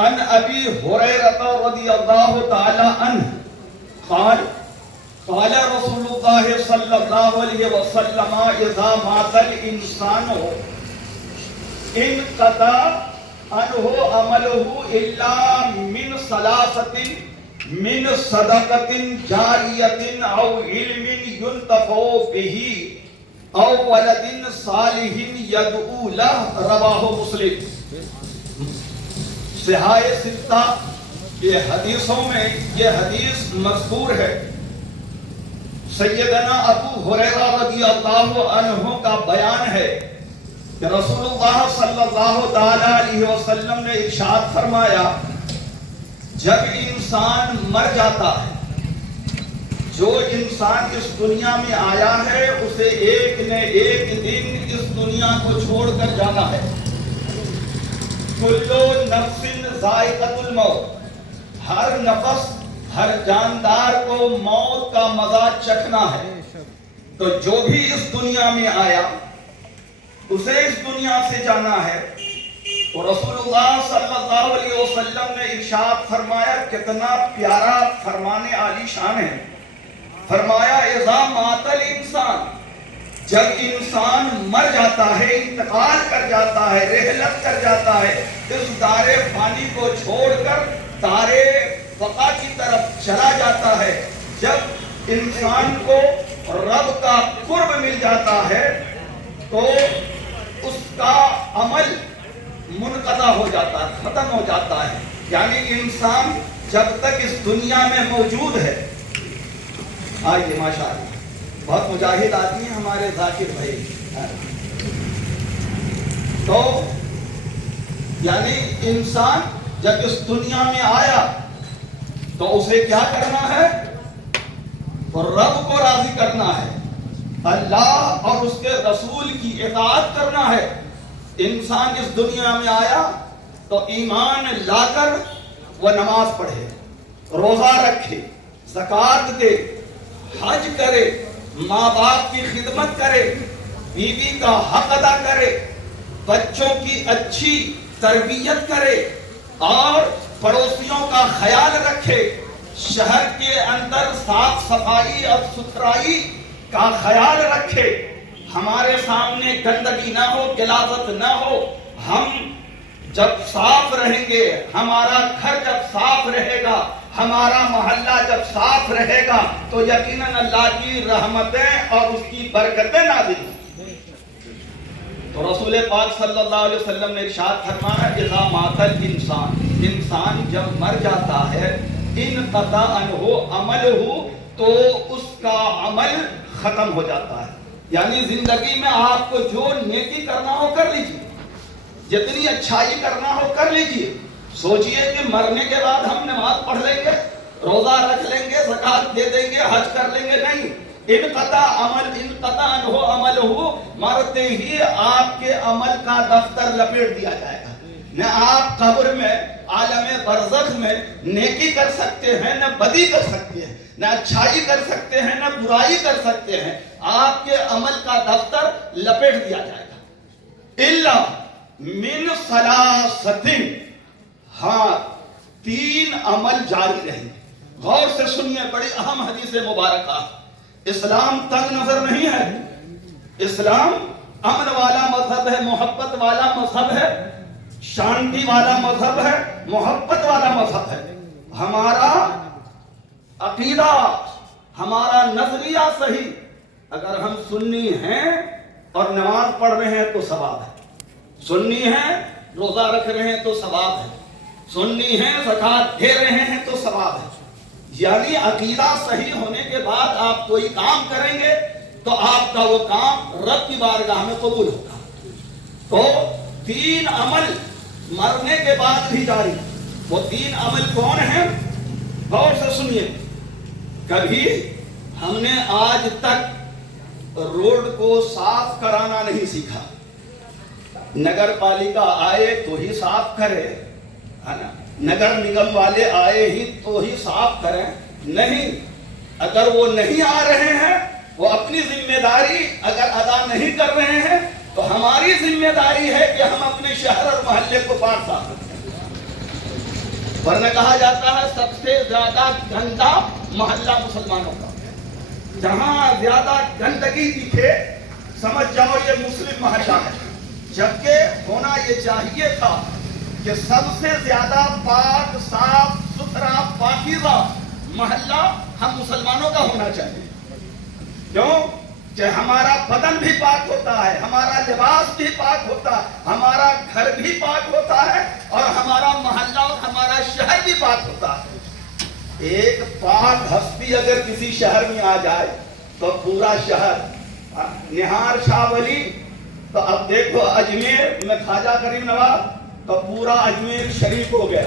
عن ابی ہریرہ رضی اللہ تعالی عنہ قال رسول اللہ صلی اللہ علیہ وسلم اذا مات الانسان انقطع عنہ عملہ الا من ثلاثۃ من صدقۃ جاریۃ او علم ينتفع به او ولد صالح يدعو له رواہ مسلم۔ صحاح ستہ یہ حدیثوں میں یہ حدیث مذکور ہے۔ سیدنا ابو ہریرہ رضی اللہ عنہ کا بیان ہے کہ رسول اللہ صلی اللہ تعالی علیہ وسلم نے ارشاد فرمایا جب انسان مر جاتا ہے، جو انسان اس دنیا میں آیا ہے اسے ایک نہ ایک دن اس دنیا کو چھوڑ کر جانا ہے۔ کلو نفس ذائقۃ الموت، ہر نفس ہر جاندار کو موت کا مزہ چکھنا ہے۔ تو جو بھی اس دنیا میں آیا اسے اس دنیا سے جانا ہے۔ تو رسول اللہ صلی اللہ علیہ وسلم نے ارشاد فرمایا، کتنا پیارا فرمانے عالی شان ہے، فرمایا اذا مات الانسان، جب انسان مر جاتا ہے، انتقال کر جاتا ہے، رحلت کر جاتا ہے، اس دار فانی کو چھوڑ کر دار بقا کی طرف چلا جاتا ہے، جب انسان کو رب کا قرب مل جاتا ہے تو اس کا عمل منقطع ہو جاتا ہے، ختم ہو جاتا ہے۔ یعنی انسان جب تک اس دنیا میں موجود ہے، آئیے ماشاءاللہ بہت مجاہد آدمی ہیں ہمارے ذاکر بھائی، تو یعنی انسان جب اس دنیا میں آیا تو اسے کیا کرنا ہے؟ رب کو راضی کرنا ہے، اللہ اور اس کے رسول کی اطاعت کرنا ہے۔ انسان اس دنیا میں آیا تو ایمان لا کر وہ نماز پڑھے، روزہ رکھے، زکوٰۃ دے، حج کرے، ماں باپ کی خدمت کرے، بیوی کا حق ادا کرے، بچوں کی اچھی تربیت کرے اور پڑوسیوں کا خیال رکھے، شہر کے اندر صاف صفائی اور ستھرائی کا خیال رکھے، ہمارے سامنے گندگی نہ ہو، غلاظت نہ ہو۔ ہم جب صاف رہیں گے، ہمارا گھر جب صاف رہے گا، ہمارا محلہ جب صاف رہے گا تو یقیناً اللہ کی رحمتیں اور اس کی برکتیں نازل ہوں۔ تو رسول پاک صلی اللہ علیہ وسلم نے ارشاد فرمایا اذا مات الانسان، انسان جب مر جاتا ہے، انقطع عنہ عملہ، تو اس کا عمل ختم ہو جاتا ہے۔ یعنی زندگی میں آپ کو جو نیکی کرنا ہو کر لیجیے، جتنی اچھائی کرنا ہو کر لیجیے۔ سوچئے کہ مرنے کے بعد ہم نماز پڑھ لیں گے، روزہ رکھ لیں گے، زکوٰۃ دے دیں گے، حج کر لیں گے، نہیں۔ انقطع عنہ عملہ، مرتے ہی آپ کے عمل کا دفتر لپیٹ دیا جائے گا۔ نہ آپ قبر میں عالم برزخ میں نیکی کر سکتے ہیں، نہ بدی کر سکتے ہیں، نہ اچھائی کر سکتے ہیں، نہ برائی کر سکتے ہیں۔ آپ کے عمل کا دفتر لپیٹ دیا جائے گا۔ الا من ثلاثۃ، ہاں تین عمل جاری رہیں گے۔ غور سے سنیے، بڑی اہم حدیث مبارکہ۔ اسلام تنگ نظر نہیں ہے، اسلام امن والا مذہب ہے، محبت والا مذہب ہے، شانتی والا مذہب ہے، محبت والا مذہب ہے۔ ہمارا عقیدہ، ہمارا نظریہ صحیح، اگر ہم سنی ہیں اور نماز پڑھ رہے ہیں تو ثواب ہے، سنی ہیں روزہ رکھ رہے ہیں تو ثواب ہے، سنی ہیں زکوٰۃ دے رہے ہیں تو ثواب ہے۔ یعنی عقیدہ صحیح ہونے کے بعد آپ کوئی کام کریں گے تو آپ کا وہ کام رب کی بارگاہ میں قبول ہوگا۔ تو تین عمل مرنے کے بعد بھی جاری۔ وہ تین عمل کون ہیں؟ غور سے سنیے۔ کبھی ہم نے آج تک روڈ کو صاف کرانا نہیں سیکھا، نگر پالیکا آئے تو ہی صاف کرے، نگر نگم والے آئے ہی تو ہی صاف کریں، نہیں۔ اگر وہ نہیں آ رہے ہیں، وہ اپنی ذمہ داری اگر ادا نہیں کر رہے ہیں تو ہماری ذمہ داری ہے کہ ہم اپنے شہر اور محلے کو پاک صاف رکھیں۔ ورنہ کہا جاتا ہے سب سے زیادہ گندا محلہ مسلمانوں کا. جہاں زیادہ گندگی دکھے سمجھ جاؤ یہ مسلم محلہ ہے. جبکہ ہونا یہ چاہیے تھا کہ سب سے زیادہ پاک صاف ستھرا پاکیزہ محلہ ہم مسلمانوں کا ہونا چاہیے. کیوں کہ ہمارا بدن بھی پاک ہوتا ہے, ہمارا لباس بھی پاک ہوتا ہے, ہمارا گھر بھی پاک ہوتا ہے, اور ہمارا محلہ اور ہمارا شہر بھی پاک ہوتا ہے. ایک پاک ہستی اگر کسی شہر میں آ جائے تو پورا شہر. نہار شاہ ولی تو اب دیکھو اجمیر میں خواجہ کریم نواز تو پورا اجمیر شریف ہو گیا.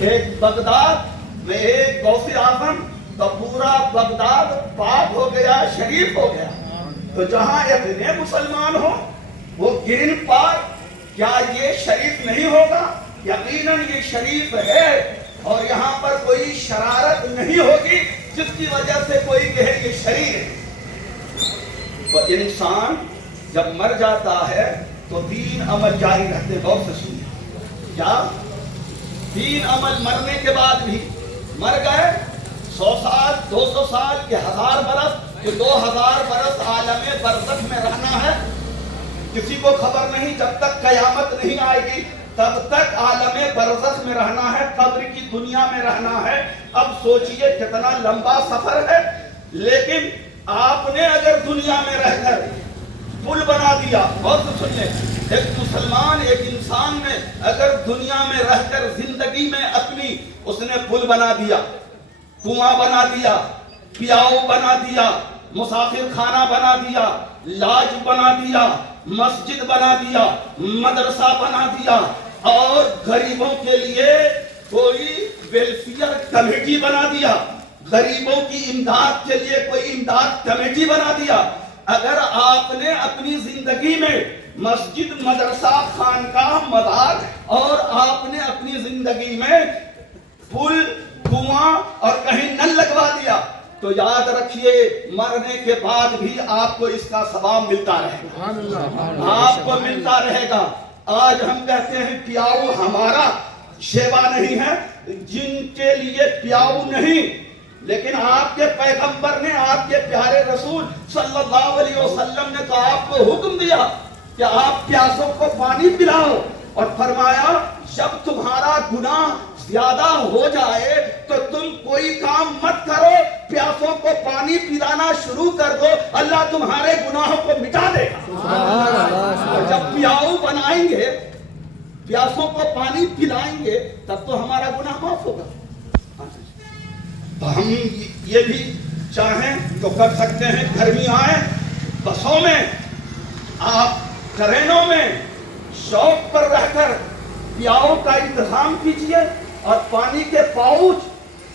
ایک بغداد میں ایک غوث اعظم تو پورا بغداد پاک ہو گیا, شریف ہو گیا. تو جہاں اتنے مسلمان ہو وہ گرین پاک, کیا یہ شریف نہیں ہوگا؟ یقیناً یہ شریف ہے, اور یہاں پر کوئی شرارت نہیں ہوگی جس کی وجہ سے کوئی کہے یہ شریر ہے. تو انسان جب مر جاتا ہے تو 3 عمل جاری رہتے ہیں. غور سے سنیے, کیا 3 عمل مرنے کے بعد بھی. مر گئے 100 سال 200 سال کے 1000 برس کہ 2000 برس عالم برزخ میں رہنا ہے, کسی کو خبر نہیں. جب تک قیامت نہیں آئے گی تب تک عالم برزخ میں رہنا ہے, قبر کی دنیا میں رہنا ہے. اب سوچئے کتنا لمبا سفر ہے. لیکن آپ نے اگر دنیا میں رہ کر پل بنا دیا, بہت سن لیں, ایک مسلمان ایک انسان نے اگر دنیا میں رہ کر زندگی میں اپنی اس نے پل بنا دیا, کنواں بنا دیا, پیاؤ بنا دیا, مسافر خانہ بنا دیا, لاج بنا دیا, مسجد بنا دیا, مدرسہ بنا دیا, اور غریبوں کے لیے کوئی ویلفیئر کمیٹی بنا دیا, غریبوں کی امداد کے لیے کوئی امداد کمیٹی بنا دیا. اگر آپ نے اپنی زندگی میں مسجد, مدرسہ, خانقاہ, مزار, اور آپ نے اپنی زندگی میں پل, کنواں اور کہیں نل لگوا دیا, تو یاد رکھیے مرنے کے بعد بھی آپ کو اس کا ثواب ملتا رہے گا, آپ کو ملتا رہے گا. آج ہم کہتے ہیں پیاؤ ہمارا شیوا نہیں ہے, جن کے لیے پیاؤ نہیں, لیکن آپ کے پیغمبر نے, آپ کے پیارے رسول صلی اللہ علیہ وسلم نے تو آپ کو حکم دیا کہ آپ پیاسوں کو پانی پلاؤ, اور فرمایا جب تمہارا گناہ زیادہ ہو جائے تو تم کوئی کام مت کرو, پیاسوں کو پانی پلانا شروع کر دو, اللہ تمہارے گناہوں کو مٹا دے گا. اور جب پیاؤ بنائیں گے, پیاسوں کو پانی پلائیں گے, تب تو ہمارا گناہ معاف ہوگا. تو ہم یہ بھی چاہیں تو کر سکتے ہیں. گرمی آئے بسوں میں, آپ ٹرینوں میں, شوق پر رہ کر پیاؤ کا انتظام کیجئے, اور پانی کے پاؤچ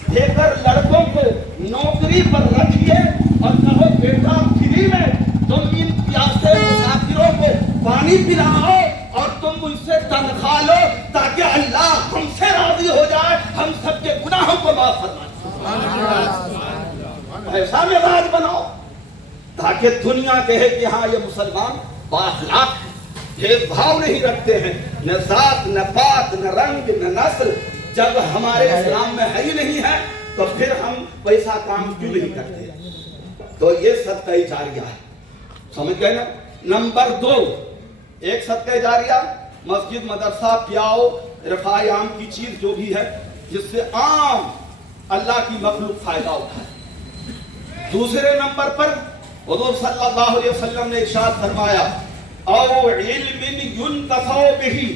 دے کر لڑکوں کو نوکری پر رکھیے, اور کہو بیٹا فری میں تم ان پیاسے مسافروں کو پانی پلاؤ, اور تم مجھ سے تنخواہ لو, تاکہ اللہ ہم سے راضی ہو جائے, ہم سب کے گناہوں کو معاف فرمائے. ایسا مزاج بناؤ تاکہ دنیا کہے کہ ہاں یہ مسلمان بااخلاق ہے, بھید بھاؤ نہیں رکھتے ہیں, نہ ذات, نہ پات, نہ رنگ, نہ نسل. جب ہمارے اسلام میں ہے ہی نہیں ہے تو پھر ہم ویسا کام کیوں نہیں کرتے. تو یہ صدقہ جاریہ ہے, سمجھ گئے نا. نمبر 2, ایک صدقہ جاریہ مسجد, مدرسہ, پیاؤ, رفاع عام کی چیز جو بھی ہے جس سے عام اللہ کی مخلوق فائدہ اٹھائے. دوسرے نمبر پر حضور صلی اللہ علیہ وسلم نے ارشاد فرمایا او علم ينتفع به,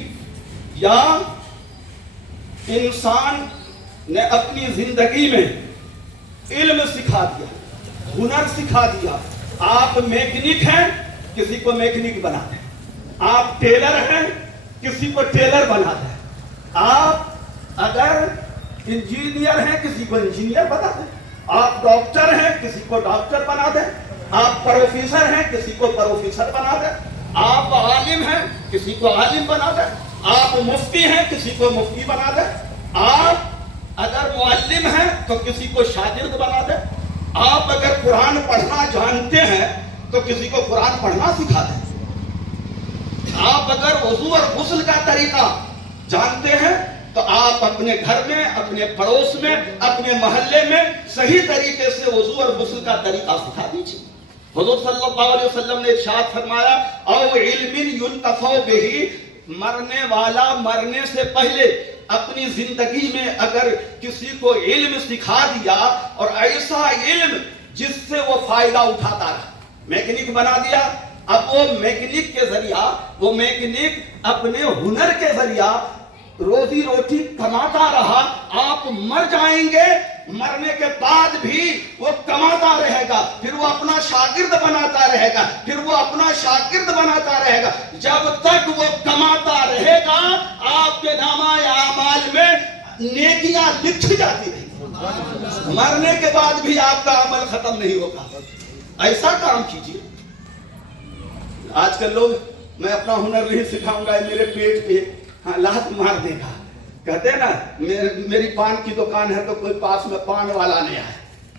یا انسان نے اپنی زندگی میں علم سکھا دیا, ہنر سکھا دیا. آپ میکینک ہیں, کسی کو میکینک بنا دیں. آپ ٹیلر ہیں, کسی کو ٹیلر بنا دیں. آپ اگر انجینئر ہیں, کسی کو انجینئر بنا دیں. آپ ڈاکٹر ہیں, کسی کو ڈاکٹر بنا دیں. آپ پروفیسر ہیں, کسی کو پروفیسر بنا دیں. آپ عالم ہیں, کسی کو عالم بنا دیں. آپ مفتی ہیں, کسی کو مفتی بنا دیں. آپ اگر معلم ہیں تو کسی کو شاگرد بنا دیں. آپ اگر قرآن پڑھنا جانتے ہیں تو کسی کو قرآن پڑھنا سکھا دیں. آپ اگر وضو اور غسل کا طریقہ جانتے ہیں تو آپ اپنے گھر میں، اپنے پڑوس میں، اپنے محلے میں صحیح طریقے سے وضو اور غسل کا طریقہ سکھا دیجیے۔ حضور صلی اللہ علیہ وسلم نے ارشاد فرمایا او علم ينتفع به، مرنے والا مرنے سے پہلے اپنی زندگی میں اگر کسی کو علم سکھا دیا اور ایسا علم جس سے وہ فائدہ اٹھاتا رہا، میکینک بنا دیا، اب وہ میکینک کے ذریعہ، وہ میکینک اپنے ہنر کے ذریعہ روزی روٹی کماتا رہا، آپ مر جائیں گے، مرنے کے بعد بھی وہ کماتا رہے گا، پھر وہ اپنا شاگرد بناتا رہے گا، پھر وہ اپنا شاگرد بناتا رہے گا، جب تک وہ کماتا رہے گا آپ کے نامہ اعمال میں نیکیاں لکھ جاتی رہیں، مرنے کے بعد بھی آپ کا عمل ختم نہیں ہوگا۔ ایسا کام کیجیے۔ آج کل لوگ میں اپنا ہنر نہیں سکھاؤں گا، میرے پیٹ پہ لات مار دے گا، کہتے ہیں نا میری پان کی دکان ہے تو کوئی پاس میں پان والا نہیں آئے،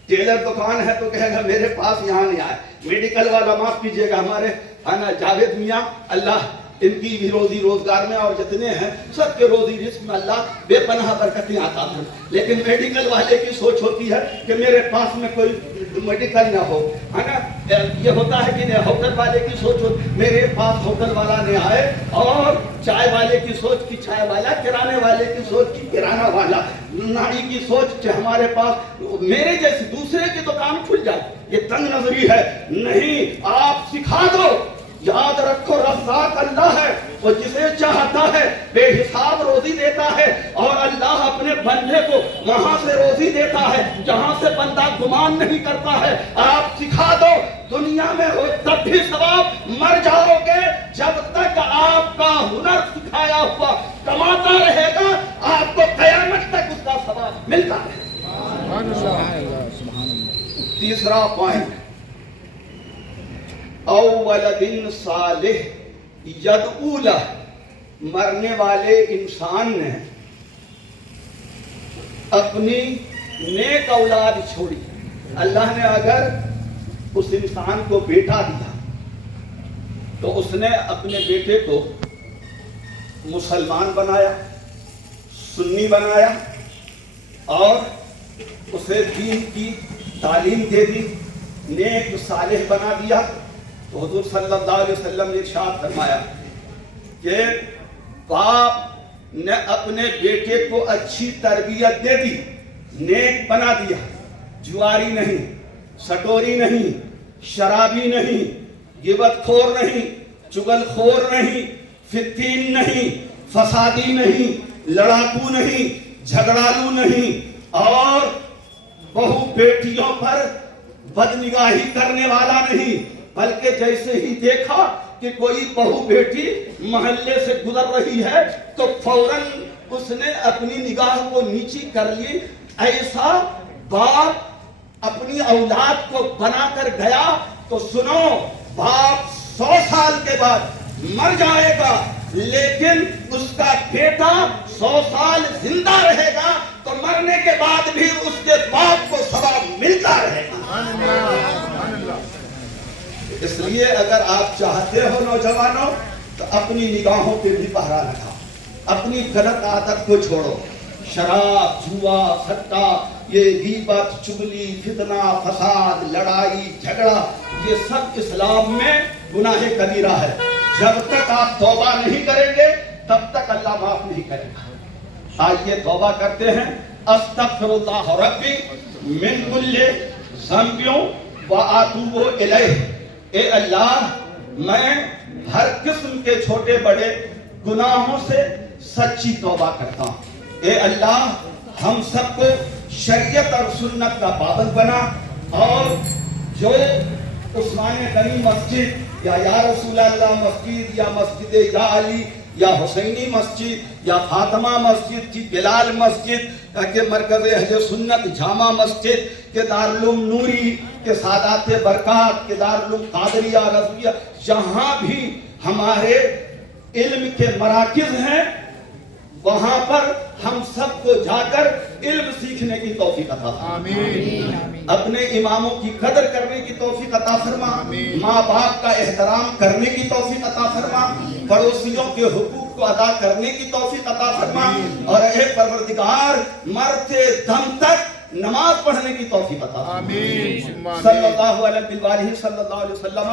ٹیلر دکان ہے تو کہے گا میرے پاس یہاں نہیں آئے، میڈیکل والا معاف کیجئے گا ہمارے جاوید میاں، اللہ ان کی بھی روزی روزگار میں اور جتنے ہیں سب کے روزی رزق میں اللہ بے پناہ برکتیں عطا فرمائے، لیکن میڈیکل والے کی سوچ ہوتی ہے کہ میرے پاس میں کوئی میڈیکل نہ ہو، ہے نا، یہ ہوتا ہے کہ نہیں، ہوٹل والے کی سوچ ہو میرے پاس ہوٹل والا نہیں آئے، اور چائے والے کی سوچ کی چائے والا، کرانے والے کی سوچ کی کرانہ والا، نائی کی سوچ کہ ہمارے پاس میرے جیسی دوسرے کی دکان کھل جائے، یہ تنگ نظری ہے۔ نہیں، آپ سکھا دو، یاد رکھو رزاق اللہ ہے، وہ جسے چاہتا ہے بے حساب روزی دیتا ہے، اور اللہ اپنے بندے کو وہاں سے روزی دیتا ہے جہاں سے بندہ گمان نہیں کرتا ہے۔ آپ سکھا دو، دنیا میں ہو تب بھی ثواب، مر جاؤ گے جب تک آپ کا ہنر سکھایا ہوا کماتا رہے گا آپ کو قیامت تک اس کا ثواب ملتا ہے۔ تیسرا پوائنٹ، او ولد صالح یدعو لہ، مرنے والے انسان نے اپنی نیک اولاد چھوڑی، اللہ نے اگر اس انسان کو بیٹا دیا تو اس نے اپنے بیٹے کو مسلمان بنایا، سنی بنایا، اور اسے دین کی تعلیم دے دی، نیک صالح بنا دیا، تو حضور صلی اللہ علیہ وسلم نے ارشاد فرمایا کہ باپ نے اپنے بیٹے کو اچھی تربیت دے دی، نیک بنا دیا، جواری نہیں، سٹوری نہیں، شرابی نہیں، غیبت خور نہیں، چغل خور نہیں، فتین نہیں، فسادی نہیں، لڑاکو نہیں، جھگڑالو نہیں، اور بہو بیٹیوں پر بدنگاہی کرنے والا نہیں، بلکہ جیسے ہی دیکھا کہ کوئی بہو بیٹی محلے سے گزر رہی ہے تو فوراً اس نے اپنی نگاہ کو نیچی کر لی۔ ایسا باپ اپنی اولاد کو بنا کر گیا تو سنو، باپ 100 سال کے بعد مر جائے گا لیکن اس کا بیٹا 100 سال زندہ رہے گا، تو مرنے کے بعد بھی اس کے باپ کو ثواب ملتا رہے گا۔ اس لیے اگر آپ چاہتے ہو نوجوانوں تو اپنی نگاہوں پہ بھی پہرا رکھا، اپنی غلط عادت کو چھوڑو، شراب، جوا، سٹا، یہ غیبت، چغلی، فتنہ، فساد، لڑائی، جھگڑا، یہ سب اسلام میں گناہ کبیرہ ہے۔ جب تک آپ توبہ نہیں کریں گے تب تک اللہ معاف نہیں کرے گا۔ آئیے توبہ کرتے ہیں۔ استغفر اللہ ربی من کل ذنب واتوب الیہ، اے اللہ میں ہر قسم کے چھوٹے بڑے گناہوں سے سچی توبہ کرتا ہوں۔ اے اللہ ہم سب کو شریعت اور سنت کا پابند بنا، اور جو عثمان غنی مسجد یا رسول اللہ مسجد یا مسجد یا علی یا حسینی مسجد یا فاطمہ مسجد کی بلال مسجد کہ مرکز اہل سنت جامع مسجد کہ دارالعلوم نوری کہ سادات برکات کہ دارالعلوم قادریہ رضویہ، جہاں بھی ہمارے علم کے مراکز ہیں وہاں پر ہم سب کو جا کر علم سیکھنے کی توفیق عطا فرما، اپنے اماموں کی قدر کرنے کی توفیق عطا فرما، ماں باپ کا احترام کرنے کی توفیق عطا فرما، پڑوسیوں کے حقوق کو ادا کرنے کی توفیق عطا فرما، اور اے پروردگار مرتے دم تک نماز پڑھنے کی توفیق عطا فرما۔ آمین۔ صلی اللہ علیہ وسلم